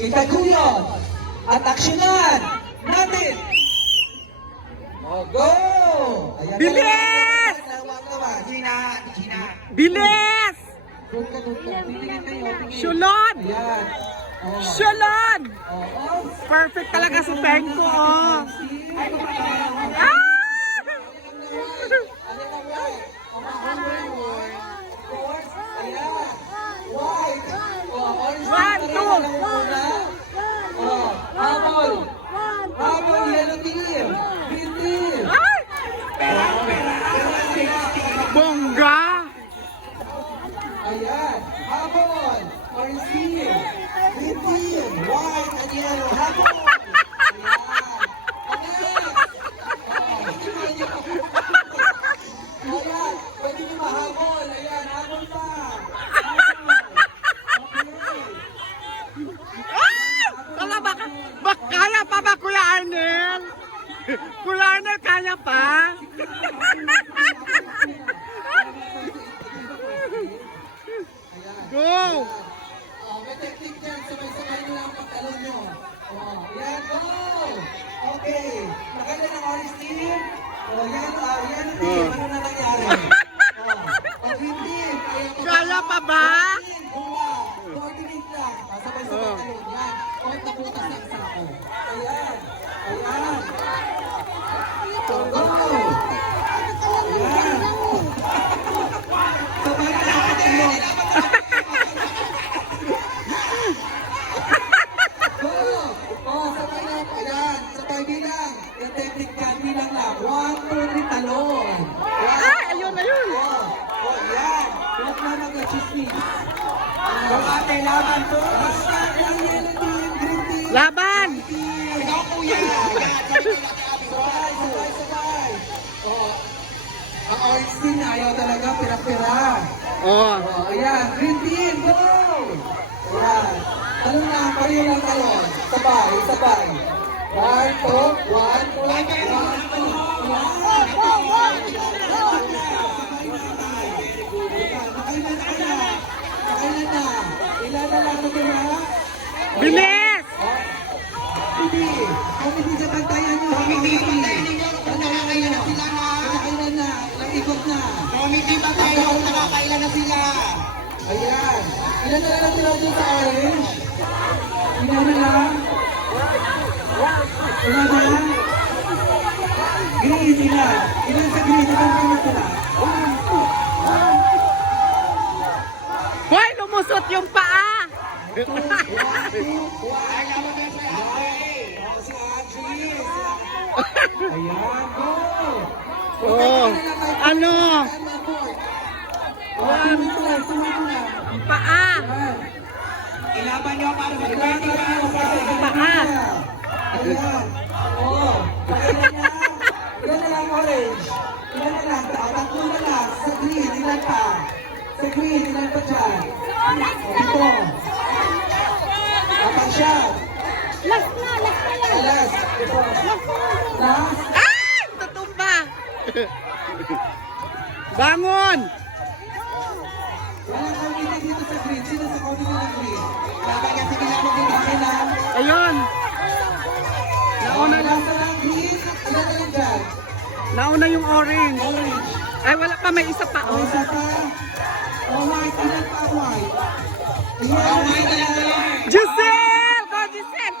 Itaguyod at aksyonan natin. O, go! Ayan, Bilis! Gina, Gina. Bilis! Doon ka. Tingin kayo, tingin. Sulod! Ayan. O, Sulod! o, Perfect talaga si Pengko, oh. Ah! One, two. Habol, yellow team. Green team. Ay! Bongga! Ayan. Habol. Orange team. Green team. White and yellow. Habol. Ayan. Pwede nyo mahabol. Ayan. Habol pa. Kala ba kaya pa ba, Kuya Arnel? Kuya Arnel, kaya pa? Go! May technique dyan. Sabay-sabay nyo lang ang pagtalon nyo. Ayan. Go! Okay. Nakita ng orange team. Yan ang team. Ano na nangyari? Green team. Kaya pa ba? Coordinate lang. Sabay-sabay kayo. Yan. Naputas ng sako. Ayan. Go! Ayan. Sabay na nakapatulog. Go! Sabay na. Ayan. Sabay bilang. Yung technique ka, bilang lang. 1, 2, 3, talon. Ay, ayun. Yan. Huwag na mag-chismis. Ate, laban to. Laban! Ikaw kuya. Sabay. Ang orange team na ayaw talaga pira-pira. Oh. Ayan, green team, go! Ayan. Talon na, pareho lang talon. Sabay. 1, 2, 1, 2, 1, 2. Nakailan na. Ilan na lang natira? Bilis! Committee sa bantayan nyo. Committee nakakailan na sila ha. Nakakailan na. Ilang ikot na. Committee bantayan nyo. Nakakailan na sila. Ayan. Ilan na lang natira dyan sa orange? Ilan na lang? Ilan na lang? Green sila. Ilan sa green? Ilan na natira? Hoy, lumusot yung paa! Si Angelis. Ayan, go! Oh, ano? Paa! Ilaban nyo para mag-ready ka. Paa! Ayan. Oh, pakailan na. Ilan na lang orange? Ilan na lang? Tatlo na lang. Sa green, ilan pa? Sa green, ilan pa dyan? Ito. Apat siya. Last na lang. Last. Ito. Last. Ay! Tutumba! Bangon! Walang committee dito sa green. Sino sa committee ng green? Babagyan sa ginamit din namin lang. Ayun! Nauna lang. Nasa lang green. Ilan na lang dyan? Nauna yung orange. Orange. Ay, wala pa. May isa pa. O, isa pa. O, white. Ilan pa white? Ayan. White na lang. Giselle! Go, Giselle!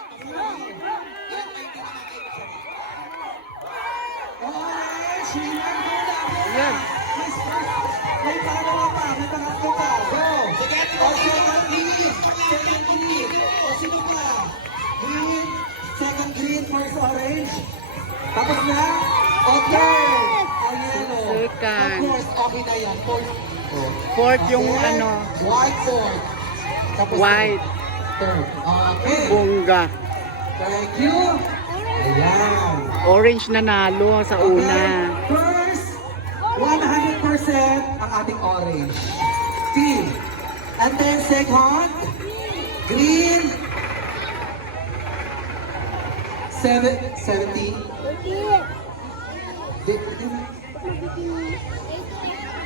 Orange. Ilan ko lang. Yan. May pangalawa pa. May pangatlo pa. Go. O, second green. Second green. O, sino pa? Green. Second green. First orange. Tapos na? Okay. Ang yellow. Second. Of course, okay na yan. Fourth yung ano, White fourth. Tapos white. third. Okay. Bongga. Thank you. Ayan. Orange na nalo sa una. First, 100% ang ating orange team. And then second, green, 70.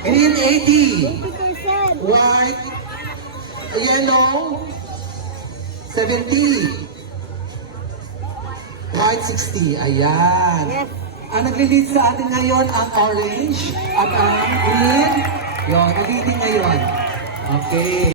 Green 80. 80%. White, yellow, 70. White 60. Ayan. Yes. Ang nagli-lead sa atin ngayon ang orange at ang green. Yung nag-leading ngayon. Okay.